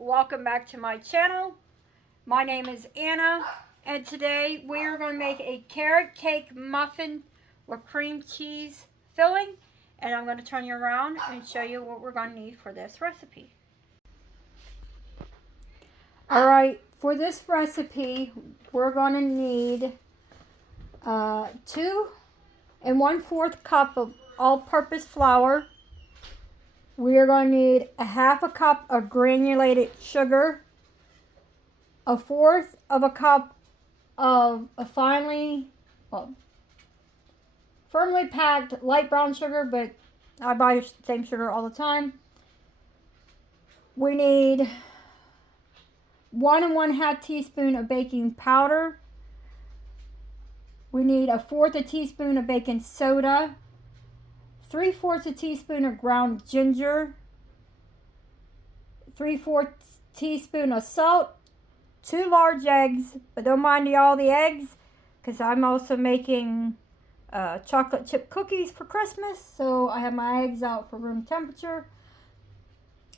welcome back to my channel. My name is Anna, and today we are going to make a carrot cake muffin with cream cheese filling, and I'm going to turn you around and show you what we're going to need for this recipe. Alright, for this recipe we're going to need 2 1/4 cup of all-purpose flour. We are going to need a 1/2 cup of granulated sugar, a 1/4 cup of a firmly packed light brown sugar, but I buy the same sugar all the time. We need 1 1/2 teaspoon of baking powder. We need 1/4 teaspoon of baking soda, 3/4 teaspoon of ground ginger, 3/4 teaspoon of salt, 2 large eggs, but don't mind all the eggs because I'm also making chocolate chip cookies for Christmas, so I have my eggs out for room temperature.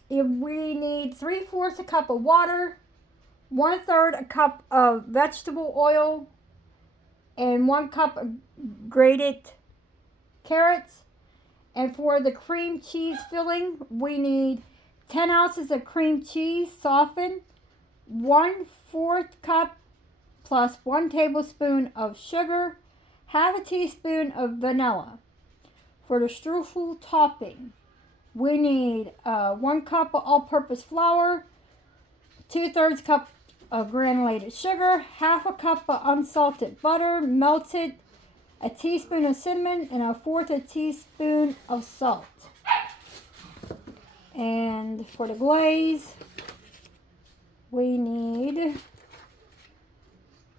We need 3/4 cup of water, 1/3 cup of vegetable oil, and 1 cup of grated carrots. And for the cream cheese filling, we need 10 ounces of cream cheese softened, 1/4 cup plus 1 tablespoon of sugar, 1/2 teaspoon of vanilla. For the streusel topping, we need 1 cup of all-purpose flour, 2/3 cup of granulated sugar, 1/2 cup of unsalted butter, melted, a teaspoon of cinnamon, and 1/4 teaspoon of salt. And for the glaze, we need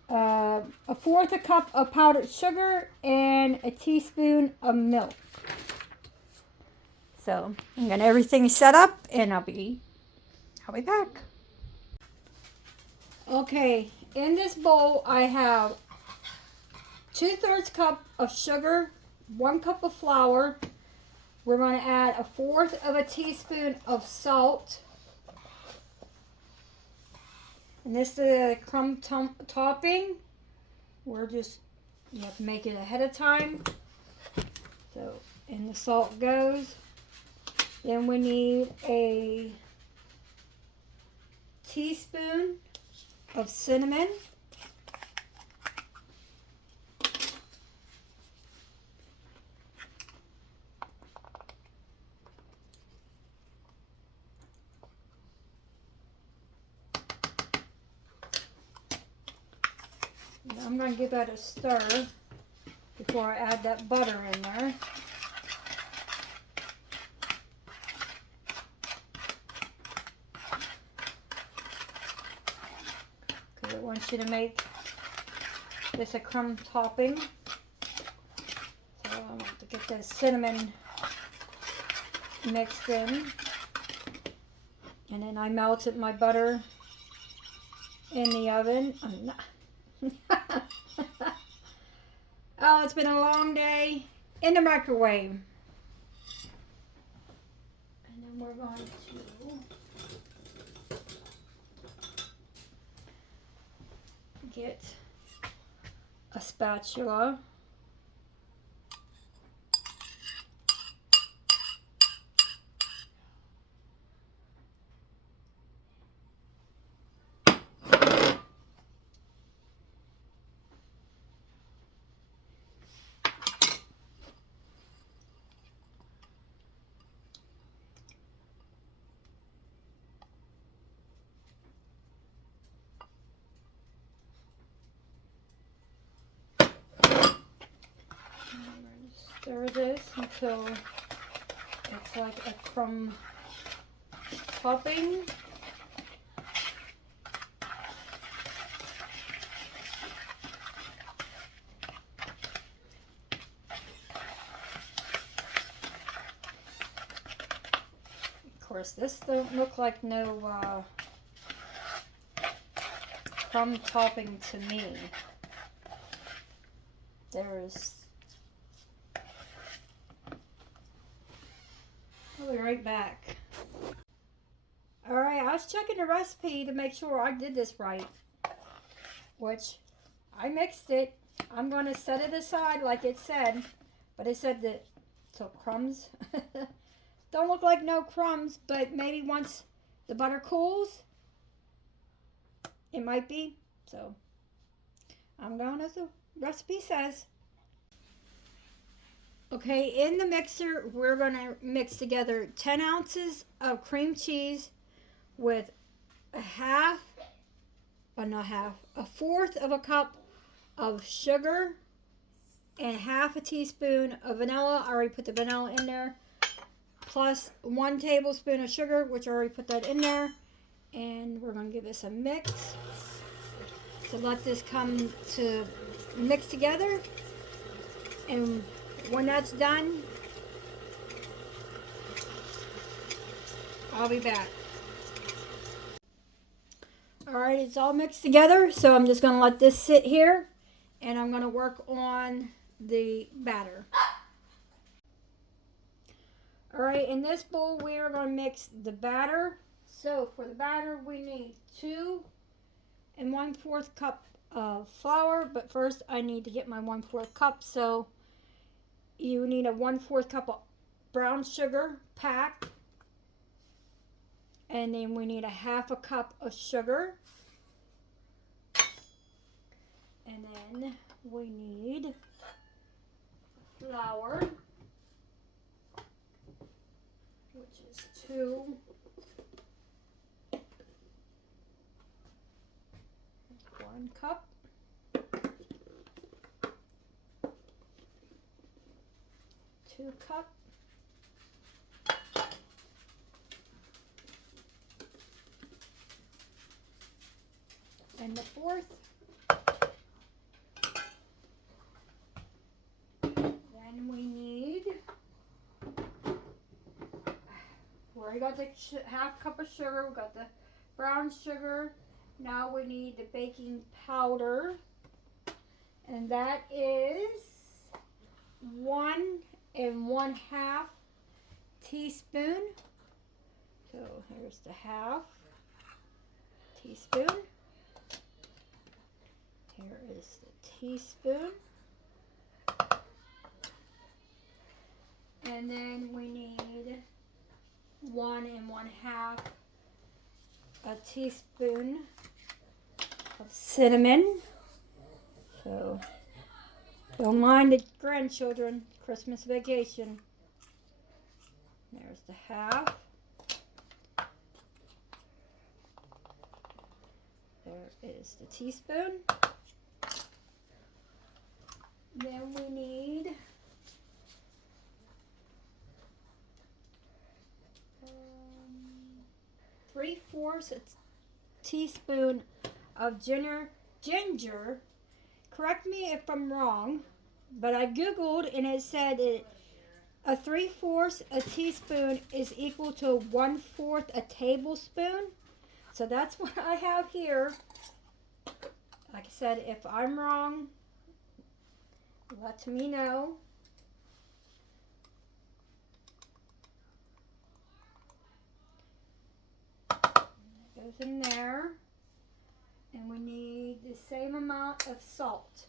1/4 cup of powdered sugar and a teaspoon of milk. So I'm gonna everything set up, and I'll be back. Okay, in this bowl I have 2/3 cup of sugar, 1 cup of flour. We're going to add 1/4 teaspoon of salt. And this is the crumb topping. You have to make it ahead of time. So, and the salt goes. Then we need a teaspoon of cinnamon. I'm going to give that a stir before I add that butter in there. Because it wants you to make this a crumb topping. So I want to get the cinnamon mixed in. And then I melted my butter in the oven. Oh, it's been a long day in the microwave. And then we're going to get a spatula. Stir this until it's like a crumb topping. Of course, this don't look like no crumb topping to me. There's I'll be right back. Alright, I was checking the recipe to make sure I did this right, which I mixed it. I'm going to set it aside like it said, but it said that, so crumbs. Don't look like no crumbs, but maybe once the butter cools, it might be. So I'm going as the recipe says. Okay, in the mixer, we're going to mix together 10 ounces of cream cheese with a fourth of a cup of sugar and half a teaspoon of vanilla. I already put the vanilla in there. Plus 1 tablespoon of sugar, which I already put that in there. And we're going to give this a mix. So let this come to mix together. And when that's done, I'll be back. Alright, it's all mixed together, so I'm just going to let this sit here, and I'm going to work on the batter. Alright, in this bowl we are going to mix the batter. So for the batter we need 2 1/4 cup of flour, but first I need to get my 1/4 cup, so you need a 1/4 cup of brown sugar packed. And then we need a half a cup of sugar. And then we need flour, which is 2. 1 cup. Two cup. And the 4th. Then we need, we already got the half cup of sugar, we got the brown sugar. Now we need the baking powder, and that is 1 1/2 teaspoon. So here's the half teaspoon. Here is the teaspoon. And then we need 1 1/2 a teaspoon of cinnamon. So don't mind the grandchildren, Christmas vacation. There's the half. There is the teaspoon. Then we need 3/4 teaspoon of ginger. Correct me if I'm wrong, but I googled and it said a 3/4 a teaspoon is equal to 1/4 a tablespoon. So that's what I have here. Like I said, if I'm wrong, let me know. Goes in there. And we need the same amount of salt.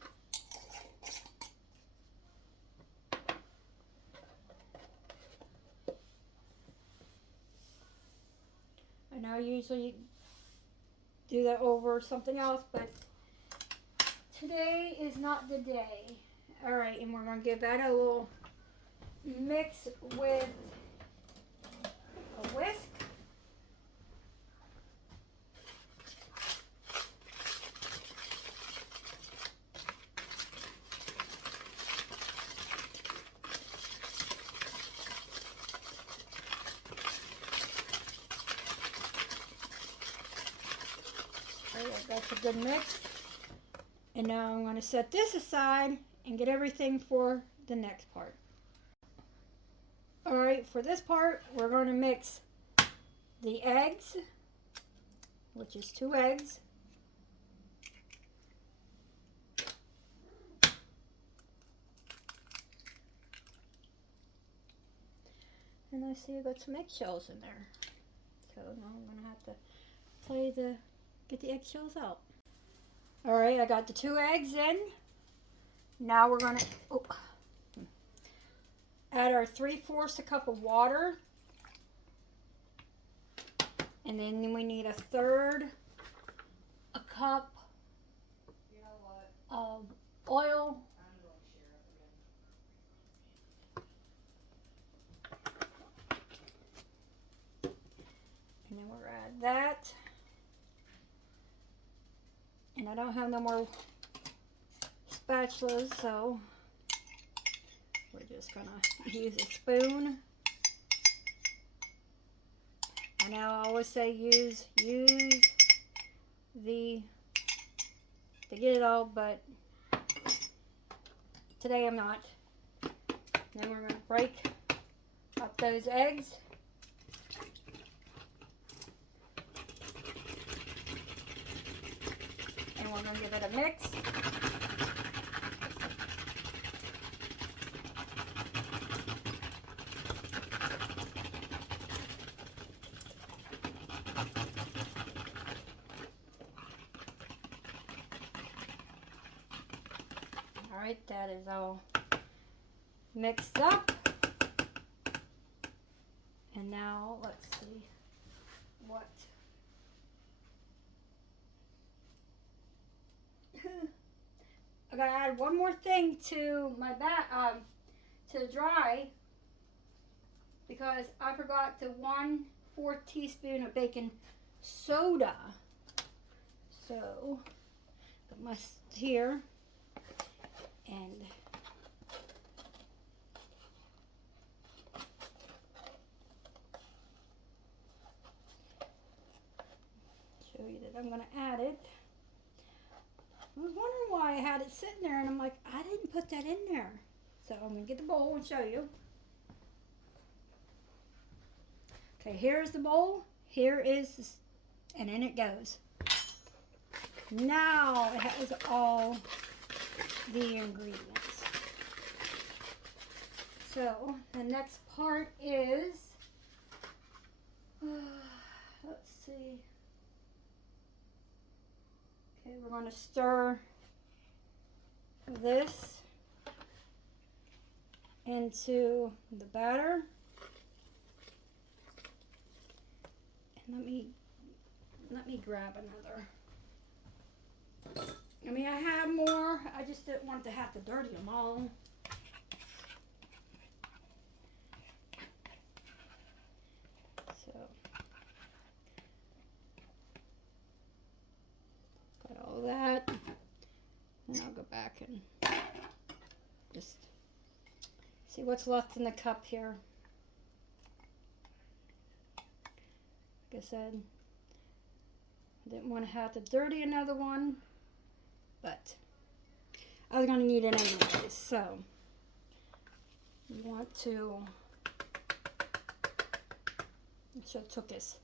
I know I usually do that over something else, but today is not the day. Alright, and we're going to give that a little mix with a whisk. Alright, that's a good mix. And now I'm going to set this aside and get everything for the next part. Alright, for this part, we're going to mix the eggs, which is 2 eggs. And I see you got some eggshells in there. So now I'm going to have to tell you to get the eggshells out. All right, I got the 2 eggs in. Now we're going to add our 3/4 cup of water. And then we need 1/3 cup of oil. And then we'll add that. And I don't have no more spatulas, so we're just gonna use a spoon. I know I always say use the to get it all, but today I'm not. Then we're gonna break up those eggs. And we're going to give it a mix. All right, that is all mixed up. And now let's see what I gotta add one more thing to my to dry, because I forgot the 1/4 teaspoon of baking soda. So put my here and show you that I'm gonna add it. I was wondering why I had it sitting there, and I'm like, I didn't put that in there. So I'm going to get the bowl and show you. Okay, here's the bowl. Here is, and in it goes. Now it has all the ingredients. So the next part is, let's see. Okay, we're going to stir this into the batter. And let me grab another. I mean, I have more. I just didn't want to have to dirty them all. So got all that. And I'll go back and just see what's left in the cup here. Like I said, I didn't want to have to dirty another one, but I was going to need it anyways. So you want to, I should have took this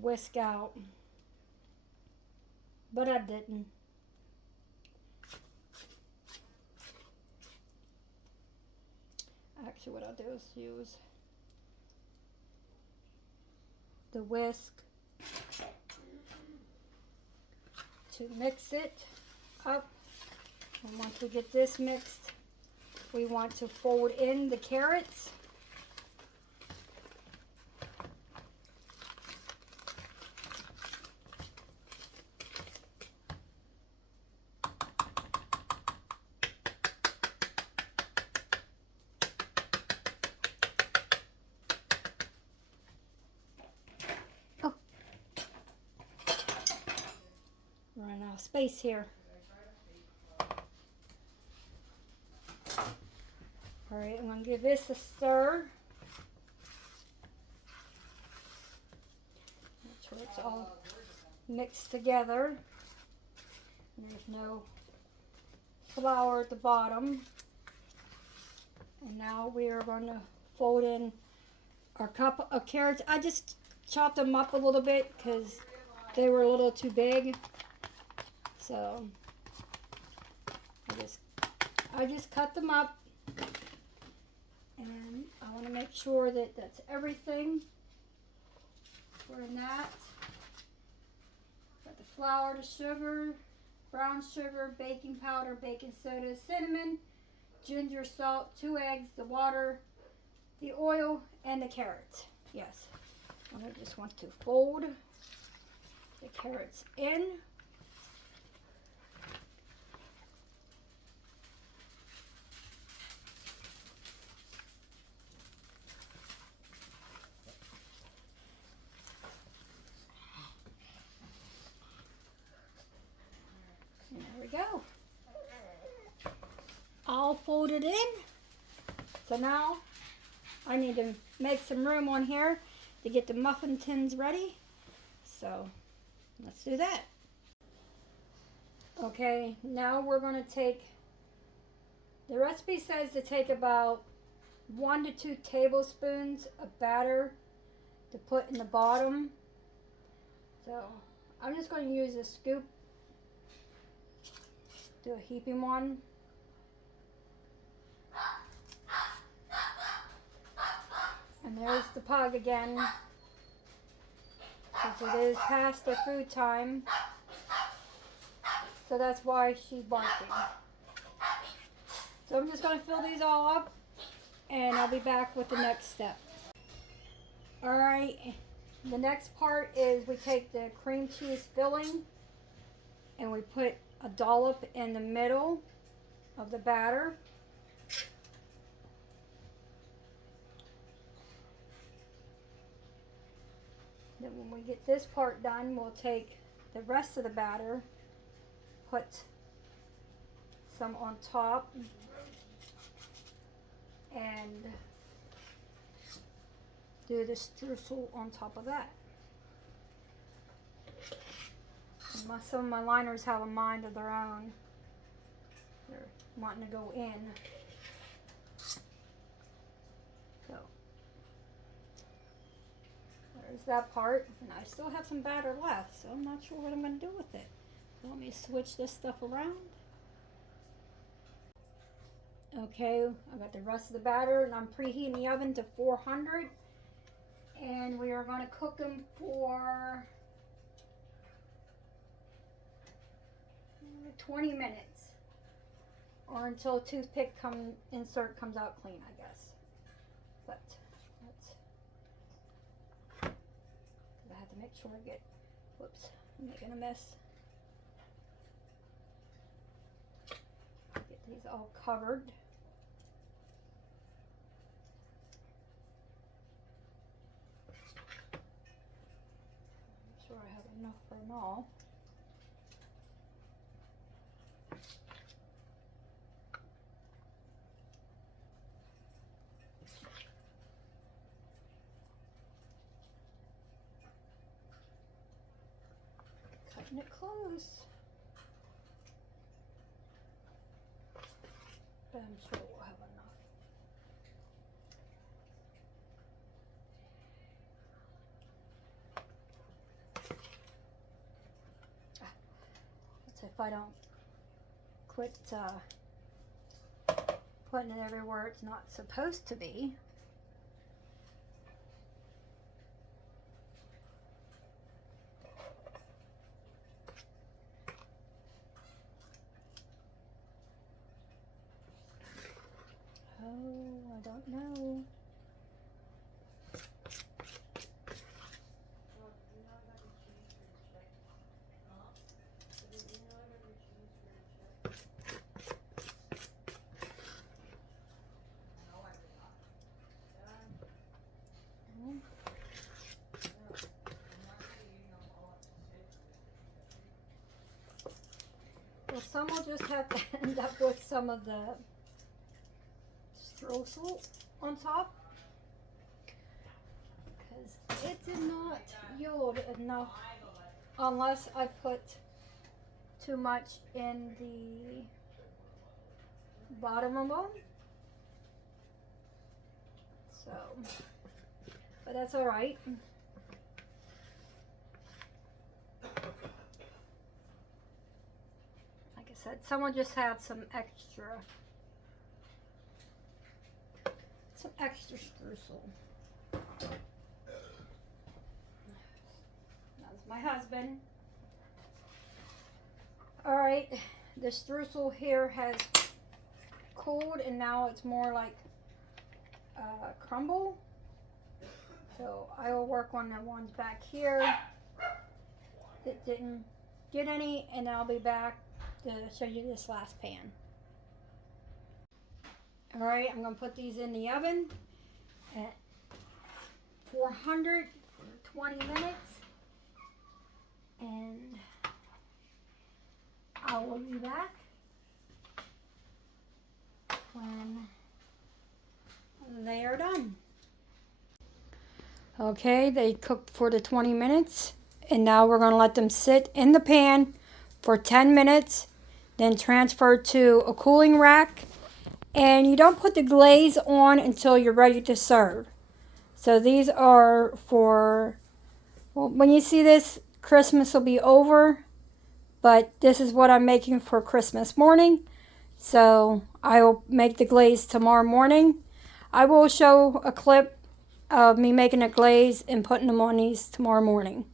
whisk out, but I didn't. Actually, what I'll do is use the whisk to mix it up. And once we get this mixed, we want to fold in the carrots. Running out of space here. Alright, I'm going to give this a stir. Make sure it's all mixed together. And there's no flour at the bottom. And now we are going to fold in our cup of carrots. I just chopped them up a little bit because they were a little too big. So I just cut them up, and I want to make sure that that's everything. We're in that. Got the flour, the sugar, brown sugar, baking powder, baking soda, cinnamon, ginger, salt, 2 eggs, the water, the oil, and the carrots. Yes. And I just want to fold the carrots in. And there we go. All folded in. So now I need to make some room on here to get the muffin tins ready. So let's do that. Okay, now we're going to take, the recipe says to take about 1 to 2 tablespoons of batter to put in the bottom. So I'm just going to use a scoop, do a heaping one. And there's the pug again, because it is past their food time. So that's why she's barking. So I'm just going to fill these all up, and I'll be back with the next step. Alright, the next part is we take the cream cheese filling and we put a dollop in the middle of the batter. Then when we get this part done, we'll take the rest of the batter, put some on top, and do the streusel on top of that. And some of my liners have a mind of their own. They're wanting to go in. So there's that part, and I still have some batter left, so I'm not sure what I'm going to do with it. Let me switch this stuff around. Okay, I got the rest of the batter, and I'm preheating the oven to 400, and we are going to cook them for 20 minutes, or until a toothpick insert comes out clean, I guess. But let's, I have to make sure I get, whoops, I'm making a mess. Get these all covered. Make sure I have enough for them all. Cutting it close. But I'm sure we'll have enough. That's if I don't quit putting it everywhere it's not supposed to be. Oh, I don't know. Well, some will just have to end up with some of the streusel on top, because it did not yield enough unless I put too much in the bottom of them. So, but that's all right. Like I said, someone just had some extra streusel. my husband. Alright, the streusel here has cooled and now it's more like crumble. So I will work on the ones back here that didn't get any, and I'll be back to show you this last pan. Alright, I'm going to put these in the oven at 400 for 20 minutes, and I will be back when they are done. Okay, they cooked for the 20 minutes, and now we're going to let them sit in the pan for 10 minutes, then transfer to a cooling rack. And you don't put the glaze on until you're ready to serve. So these are for, well, when you see this, Christmas will be over, but this is what I'm making for Christmas morning. So I will make the glaze tomorrow morning. I will show a clip of me making a glaze and putting them on these tomorrow morning.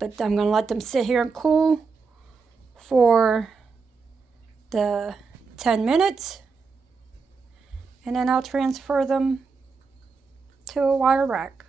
But I'm going to let them sit here and cool for the 10 minutes, and then I'll transfer them to a wire rack.